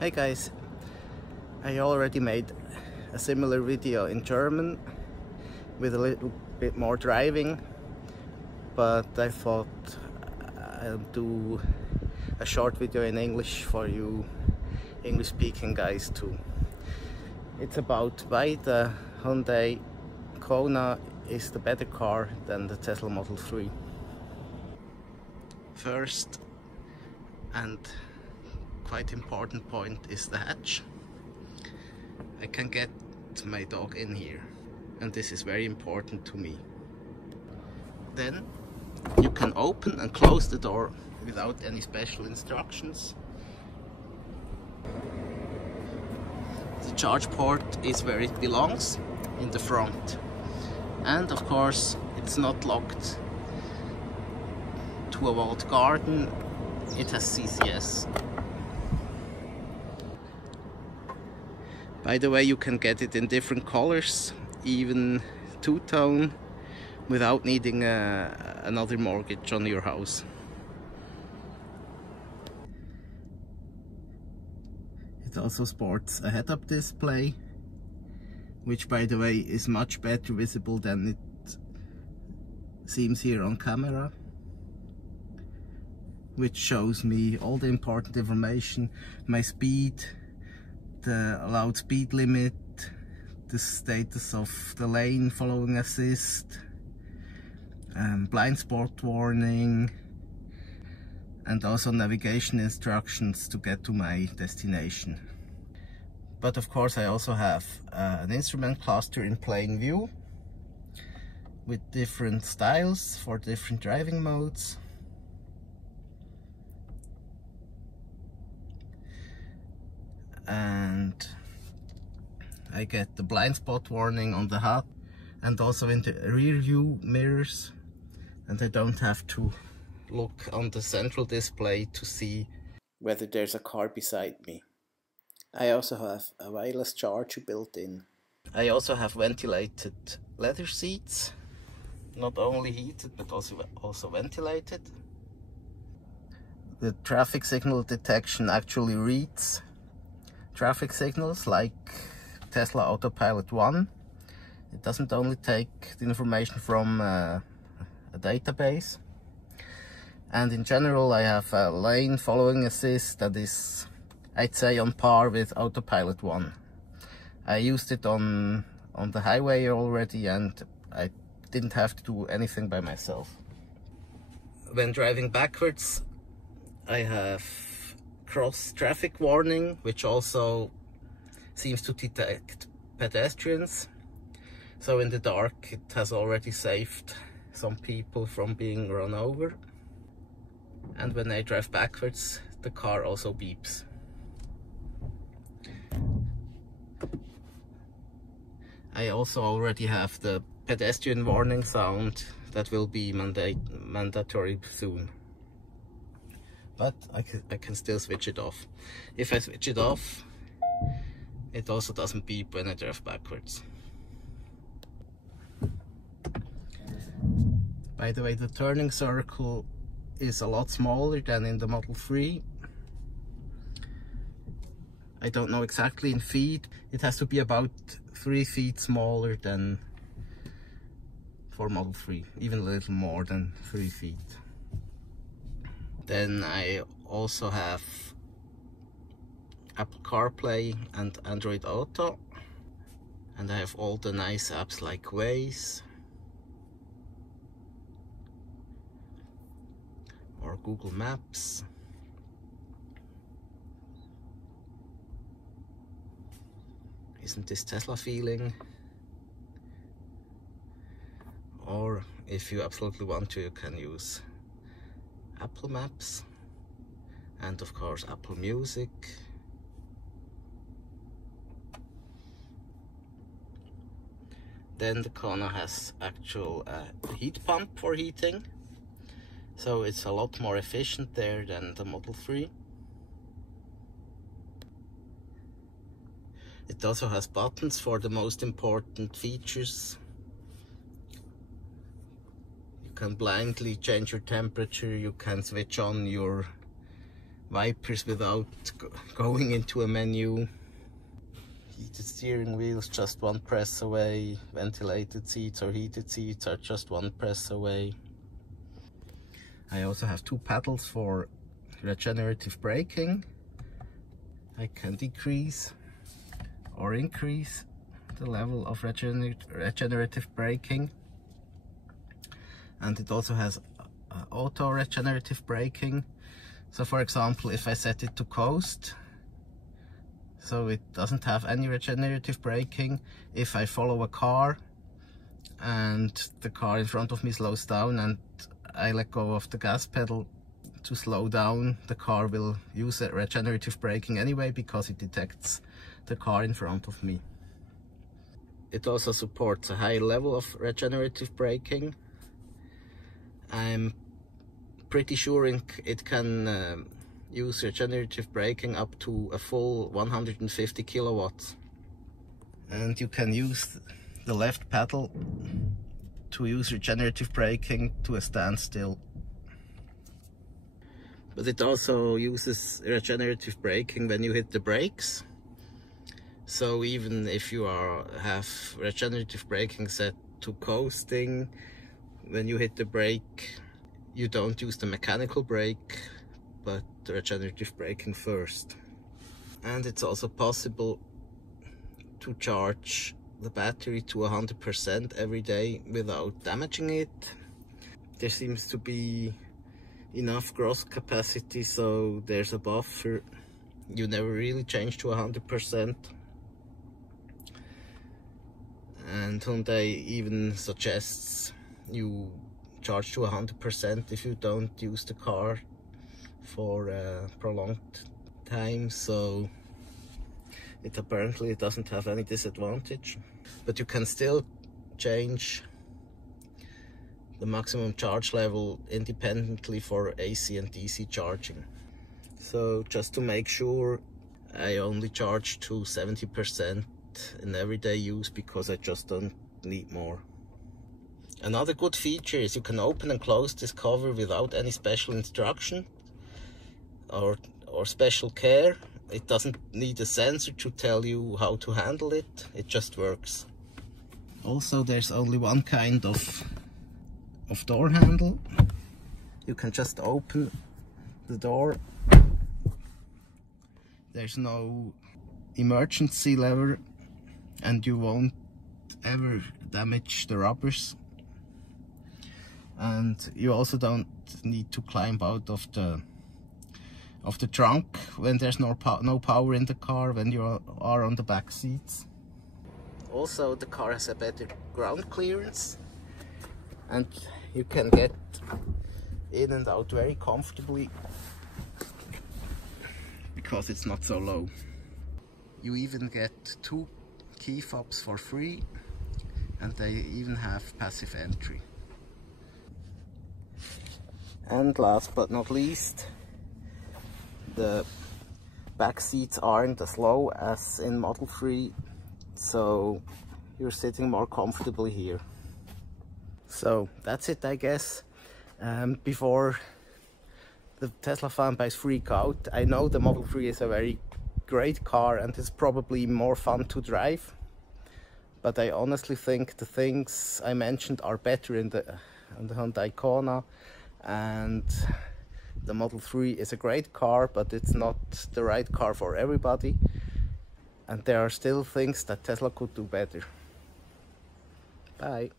Hey guys, I already made a similar video in German with a little bit more driving, but I thought I'll do a short video in English for you English speaking guys too. It's about why the Hyundai Kona is the better car than the Tesla Model 3. First and quite important point is the hatch. I can get my dog in here, and this is very important to me. Then you can open and close the door without any special instructions. The charge port is where it belongs, in the front, and of course it's not locked to a walled garden. It has CCS. By the way, you can get it in different colors, even two-tone, without needing another mortgage on your house. It also sports a head-up display, which by the way is much better visible than it seems here on camera, which shows me all the important information: my speed, the allowed speed limit, the status of the lane following assist, blind spot warning, and also navigation instructions to get to my destination. But of course I also have an instrument cluster in plain view with different styles for different driving modes. And I get the blind spot warning on the HUD and also in the rear view mirrors, and I don't have to look on the central display to see whether there's a car beside me. I also have a wireless charger built in. I also have ventilated leather seats, not only heated but also ventilated. The traffic signal detection actually reads traffic signals like Tesla Autopilot 1. It doesn't only take the information from a database. And in general I have a lane following assist that is, I'd say, on par with Autopilot 1. I used it on the highway already, and I didn't have to do anything by myself. When driving backwards, I have cross traffic warning, which also seems to detect pedestrians. So in the dark it has already saved some people from being run over. And when I drive backwards, the car also beeps. I also already have the pedestrian warning sound that will be mandatory soon. But I can still switch it off. If I switch it off, it also doesn't beep when I drive backwards. By the way, the turning circle is a lot smaller than in the Model 3. I don't know exactly in feet. It has to be about 3 feet smaller than for Model 3, even a little more than 3 feet. Then I also have Apple CarPlay and Android Auto, and I have all the nice apps like Waze or Google Maps. Isn't this Tesla feeling? Or if you absolutely want to, you can use Apple Maps, and of course Apple Music. Then the Kona has actual heat pump for heating, so it's a lot more efficient there than the Model 3. It also has buttons for the most important features. You can blindly change your temperature, you can switch on your wipers without going into a menu. Heated steering wheels just one press away. Ventilated seats or heated seats are just one press away. I also have two pedals for regenerative braking. I can decrease or increase the level of regenerative braking. And it also has auto regenerative braking. So for example, if I set it to coast, so it doesn't have any regenerative braking, if I follow a car and the car in front of me slows down and I let go of the gas pedal to slow down, the car will use a regenerative braking anyway because it detects the car in front of me. It also supports a high level of regenerative braking. I'm pretty sure it can use regenerative braking up to a full 150 kilowatts. And you can use the left pedal to use regenerative braking to a standstill. But it also uses regenerative braking when you hit the brakes. So even if you have regenerative braking set to coasting, when you hit the brake, you don't use the mechanical brake, but the regenerative braking first. And it's also possible to charge the battery to 100% every day without damaging it. There seems to be enough gross capacity, so there's a buffer. You never really change to 100%. And Hyundai even suggests you charge to 100% if you don't use the car for a prolonged time, so it apparently doesn't have any disadvantage. But you can still change the maximum charge level independently for AC and DC charging. So just to make sure, I only charge to 70% in everyday use because I just don't need more. Another good feature is you can open and close this cover without any special instruction or special care. It doesn't need a sensor to tell you how to handle it, it just works. Also, there's only one kind of door handle. You can just open the door. There's no emergency lever and you won't ever damage the rubbers. And you also don't need to climb out of the trunk when there's no power in the car when you are on the back seats. Also, the car has a better ground clearance and you can get in and out very comfortably because it's not so low. You even get 2 key fobs for free and they even have passive entry. And last but not least, the back seats aren't as low as in Model 3, so you're sitting more comfortably here. So that's it, I guess. Before the Tesla fanboys freak out, I know the Model 3 is a very great car and it's probably more fun to drive, but I honestly think the things I mentioned are better in the Hyundai Kona. And the Model 3 is a great car, but it's not the right car for everybody. And there are still things that Tesla could do better. Bye.